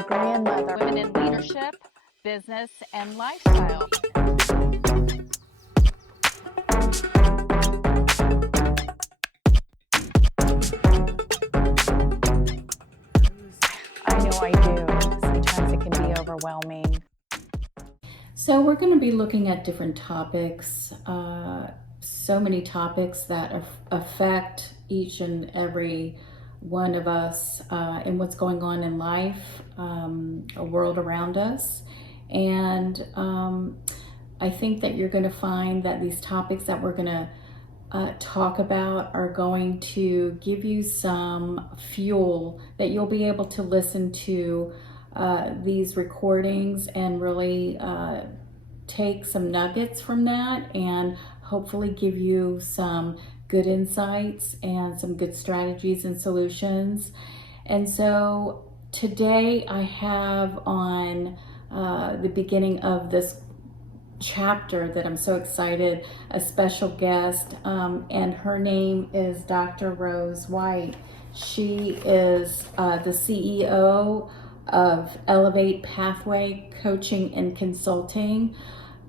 a grandmother. Women in leadership, business, and lifestyle. I know I do. Sometimes it can be overwhelming. So we're going to be looking at different topics, so many topics that affect each and every one of us and what's going on in life, a world around us. And I think that you're going to find that these topics that we're going to talk about are going to give you some fuel that you'll be able to listen to these recordings and really take some nuggets from that and hopefully give you some good insights and some good strategies and solutions. And so today I have on the beginning of this chapter that I'm so excited, a special guest, and her name is Dr. Rose White. She is the CEO of Elevate Pathway Coaching and Consulting,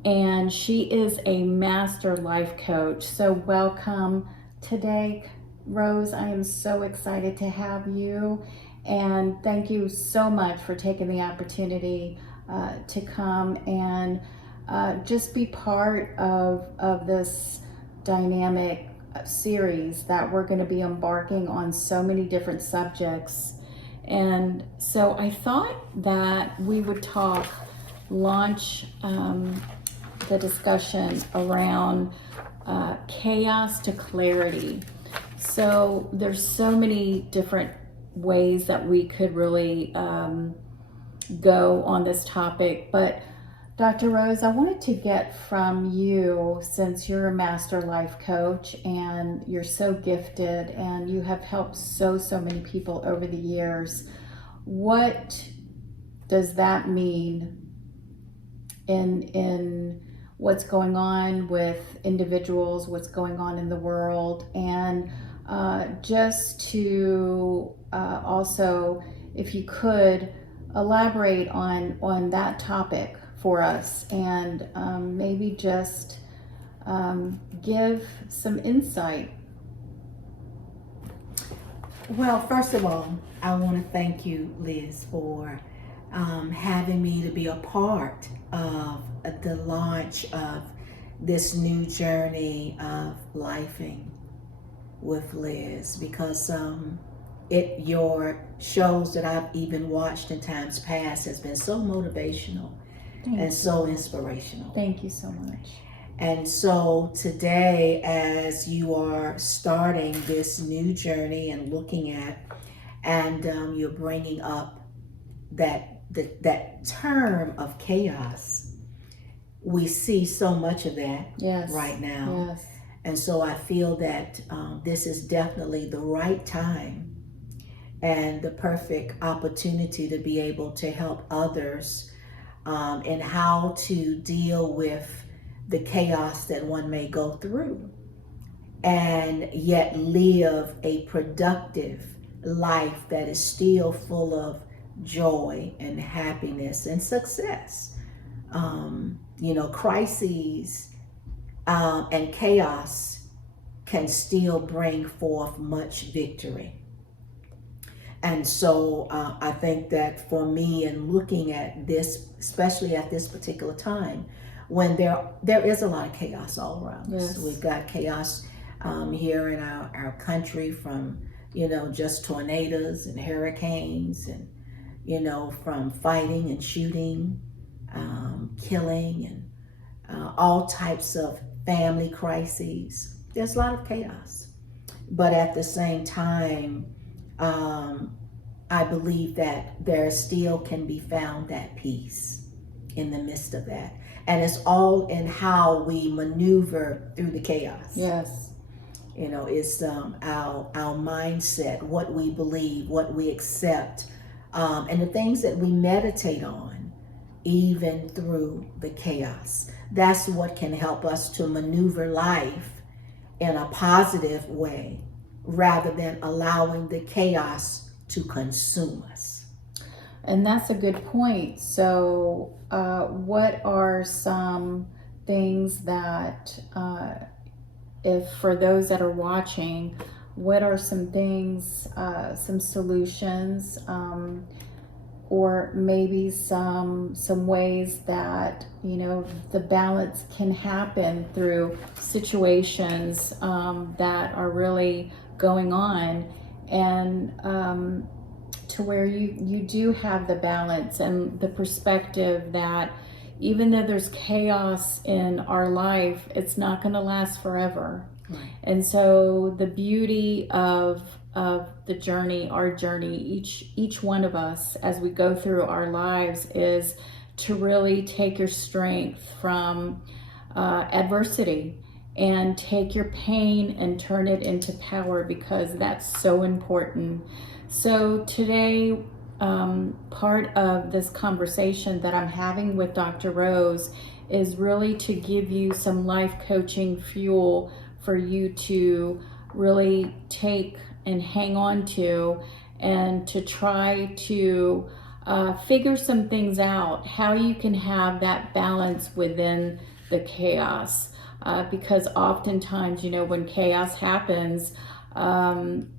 and she is a master life coach. So welcome today, Rose. I am so excited to have you, and thank you so much for taking the opportunity to come and just be part of this dynamic series that we're going to be embarking on so many different subjects. And so I thought that we would launch the discussion around chaos to clarity. So there's so many different ways that we could really go on this topic, but Dr. Rose, I wanted to get from you, since you're a master life coach and you're so gifted and you have helped so many people over the years, what does that mean in what's going on with individuals, what's going on in the world, and just to also, if you could, elaborate on that topic for us, and maybe just give some insight. Well, first of all, I want to thank you, Liz, for having me to be a part of the launch of this new journey of Lifin with Liz, because your shows that I've even watched in times past has been so motivational and so inspirational. Thank you so much. And so today, as you are starting this new journey and looking at, and you're bringing up that term of chaos, we see so much of that right now. Yes. And so I feel that this is definitely the right time and the perfect opportunity to be able to help others and how to deal with the chaos that one may go through and yet live a productive life that is still full of joy and happiness and success. Crises and chaos can still bring forth much victory. And so I think that for me, in looking at this, especially at this particular time, when there is a lot of chaos all around us. We've got chaos here in our country, from just tornadoes and hurricanes, and from fighting and shooting, killing, and all types of family crises. There's a lot of chaos, but at the same time, I believe that there still can be found that peace in the midst of that. And it's all in how we maneuver through the chaos. Yes. It's our mindset, what we believe, what we accept, and the things that we meditate on, even through the chaos. That's what can help us to maneuver life in a positive way, rather than allowing the chaos to consume us. And that's a good point. So, what are some things that, if for those that are watching, what are some things, some solutions, or maybe some ways that the balance can happen through situations that are really going on, and to where you do have the balance and the perspective that even though there's chaos in our life, it's not going to last forever. Right. And so the beauty of the journey, our journey, each one of us as we go through our lives, is to really take your strength from adversity and take your pain and turn it into power, because that's so important. So today, part of this conversation that I'm having with Dr. Rose is really to give you some life coaching fuel for you to really take and hang on to, and to try to figure some things out, how you can have that balance within the chaos. Because oftentimes, when chaos happens,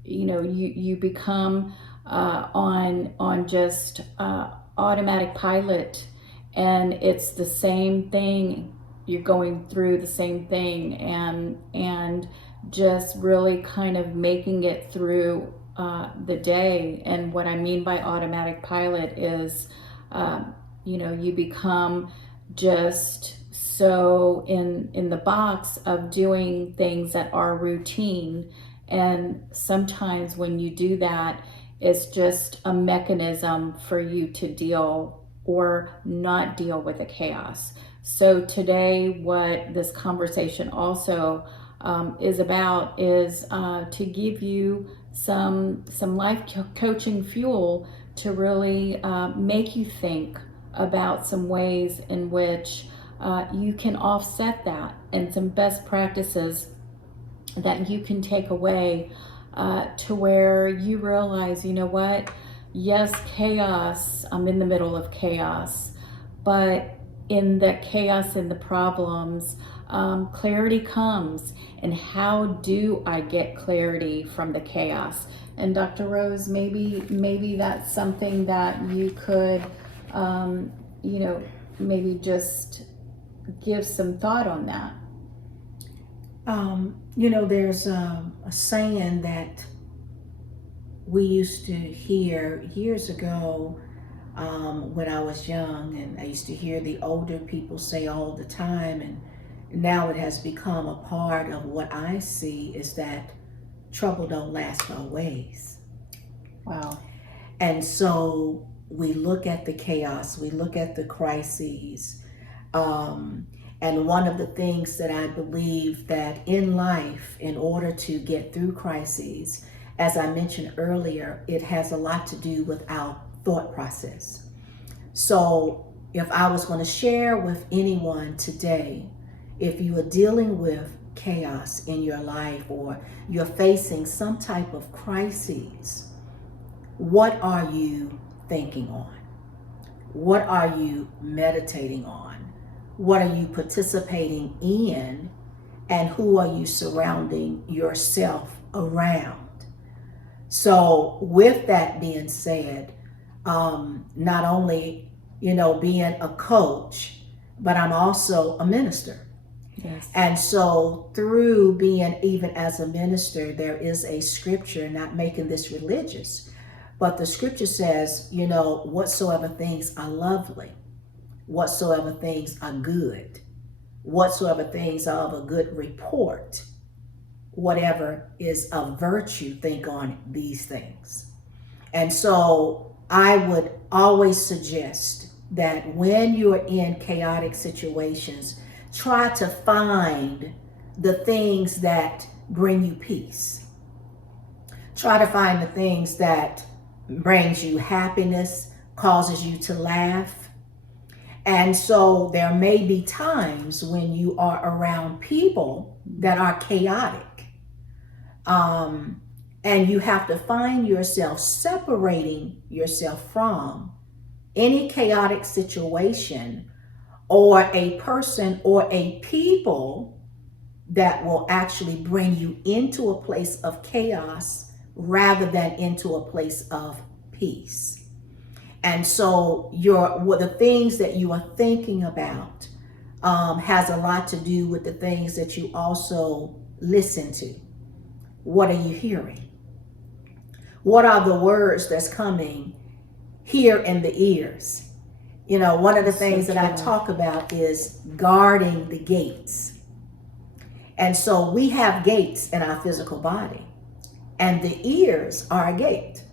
you become on just automatic pilot, and it's the same thing. You're going through the same thing, and just really kind of making it through the day. And what I mean by automatic pilot is, you become just so in the box of doing things that are routine. And sometimes when you do that, it's just a mechanism for you to deal or not deal with the chaos. So today, what this conversation also is about is to give you some life coaching fuel to really make you think about some ways in which you can offset that, and some best practices that you can take away to where you realize, what, yes, chaos, I'm in the middle of chaos, but in the chaos and the problems, clarity comes. And how do I get clarity from the chaos? And Dr. Rose, maybe that's something that you could, maybe just give some thought on that. There's a saying that we used to hear years ago when I was young, and I used to hear the older people say all the time, and now it has become a part of what I see, is that trouble don't last always. Wow. And so we look at the chaos, we look at the crises, and one of the things that I believe that in life, in order to get through crises, as I mentioned earlier, it has a lot to do with our thought process. So if I was going to share with anyone today, if you are dealing with chaos in your life, or you're facing some type of crises, what are you thinking on? What are you meditating on? What are you participating in? And who are you surrounding yourself around? So with that being said, not only, being a coach, but I'm also a minister. Yes. And so through being even as a minister, there is a scripture, not making this religious, but the scripture says, whatsoever things are lovely, whatsoever things are good, whatsoever things are of a good report, whatever is of virtue, think on these things. And so I would always suggest that when you're in chaotic situations, try to find the things that bring you peace. Try to find the things that brings you happiness, causes you to laugh. And so there may be times when you are around people that are chaotic. And you have to find yourself separating yourself from any chaotic situation or a person or a people that will actually bring you into a place of chaos rather than into a place of peace. And so the things that you are thinking about has a lot to do with the things that you also listen to. What are you hearing? What are the words that's coming here in the ears? You know, one of the things that I talk about is guarding the gates. And so we have gates in our physical body, and the ears are a gate.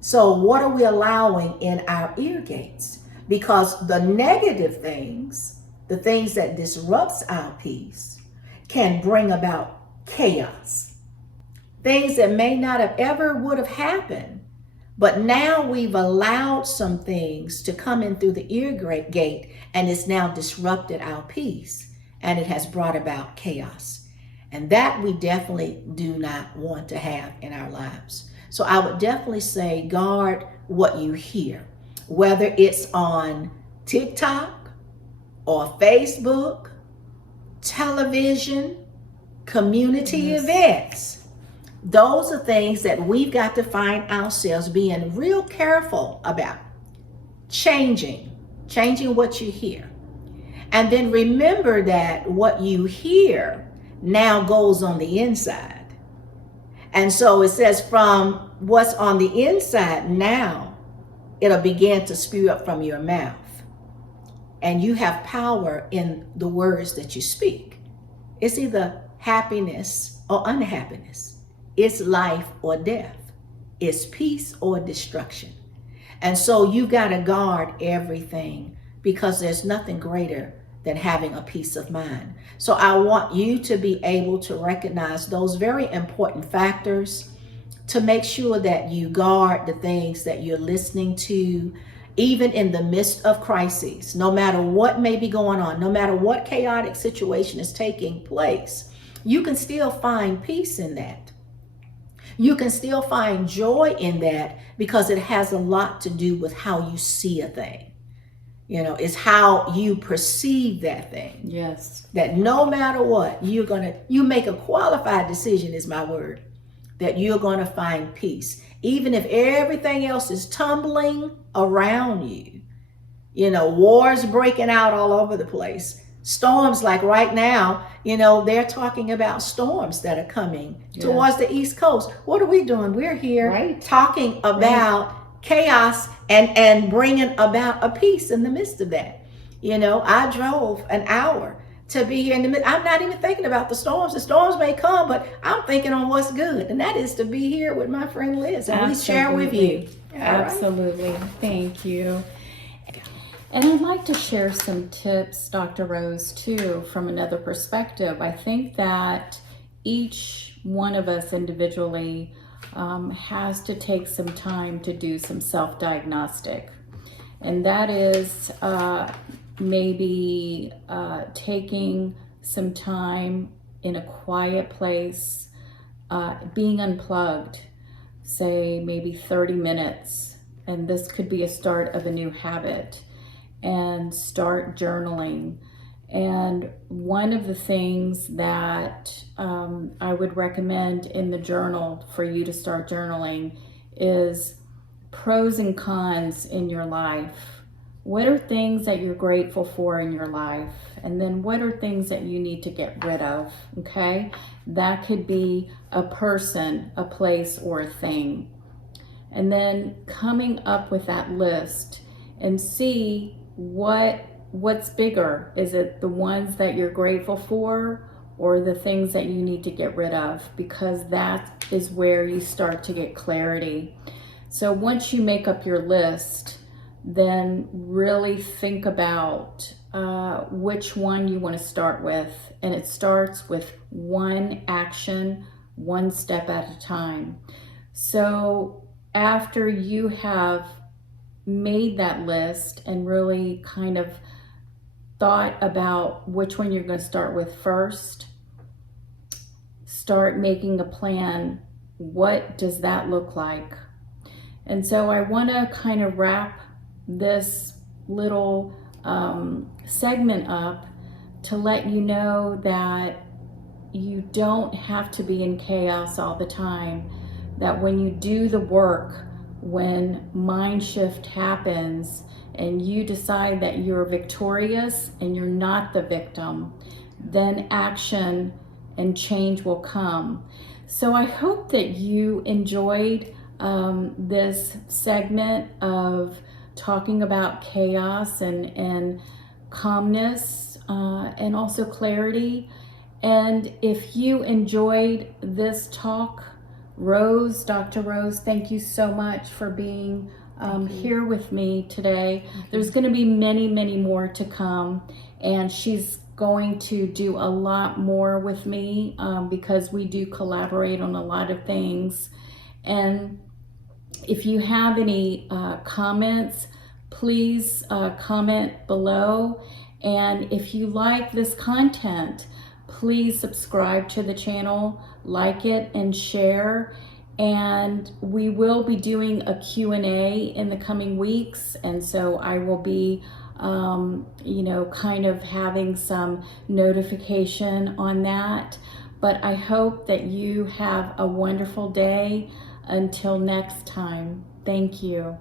So what are we allowing in our ear gates? Because the negative things, the things that disrupts our peace, can bring about chaos. Things that may not have ever would have happened, but now we've allowed some things to come in through the ear gate, and it's now disrupted our peace, and it has brought about chaos. And that we definitely do not want to have in our lives. So I would definitely say guard what you hear, whether it's on TikTok or Facebook, television, community events. Those are things that we've got to find ourselves being real careful about. Changing what you hear. And then remember that what you hear now goes on the inside. And so it says from what's on the inside now, it'll begin to spew up from your mouth. And you have power in the words that you speak. It's either happiness or unhappiness. It's life or death. It's peace or destruction. And so you got to guard everything, because there's nothing greater than having a peace of mind. So I want you to be able to recognize those very important factors to make sure that you guard the things that you're listening to, even in the midst of crises. No matter what may be going on, no matter what chaotic situation is taking place, you can still find peace in that. You can still find joy in that, because it has a lot to do with how you see a thing. You know, it's how you perceive that thing. Yes. That no matter what, you make a qualified decision, is my word, that you're going to find peace. Even if everything else is tumbling around you, you know, wars breaking out all over the place. Storms, like right now, you know, they're talking about storms that are coming towards the East Coast. What are we doing? We're here talking about chaos and bringing about a peace in the midst of that. You know, I drove an hour to be here in the midst. I'm not even thinking about the storms. The storms may come, but I'm thinking on what's good, and that is to be here with my friend Liz, and we share with you. Absolutely. Thank you. And I'd like to share some tips, Dr. Rose, too, from another perspective. I think that each one of us individually has to take some time to do some self-diagnostic. And that is maybe taking some time in a quiet place, being unplugged, say maybe 30 minutes. And this could be a start of a new habit. And start journaling. And one of the things that I would recommend in the journal for you to start journaling is pros and cons in your life. What are things that you're grateful for in your life? And then what are things that you need to get rid of? Okay, that could be a person, a place, or a thing. And then coming up with that list and see what's bigger. Is it the ones that you're grateful for, or the things that you need to get rid of? Because that is where you start to get clarity. So once you make up your list, then really think about which one you want to start with. And it starts with one action, one step at a time. So after you have made that list and really kind of thought about which one you're going to start with first, start making a plan. What does that look like? And so I want to kind of wrap this little segment up to let you know that you don't have to be in chaos all the time, that when you do the work, when mind shift happens and you decide that you're victorious and you're not the victim, then action and change will come. So I hope that you enjoyed this segment of talking about chaos and calmness and also clarity. And if you enjoyed this talk, Rose, Dr. Rose, thank you so much for being here with me today. There's going to be many, many more to come, and she's going to do a lot more with me because we do collaborate on a lot of things. And if you have any comments, please comment below. And if you like this content, please subscribe to the channel, like it, and share. And we will be doing a Q&A in the coming weeks. And so I will be, kind of having some notification on that. But I hope that you have a wonderful day. Until next time, thank you.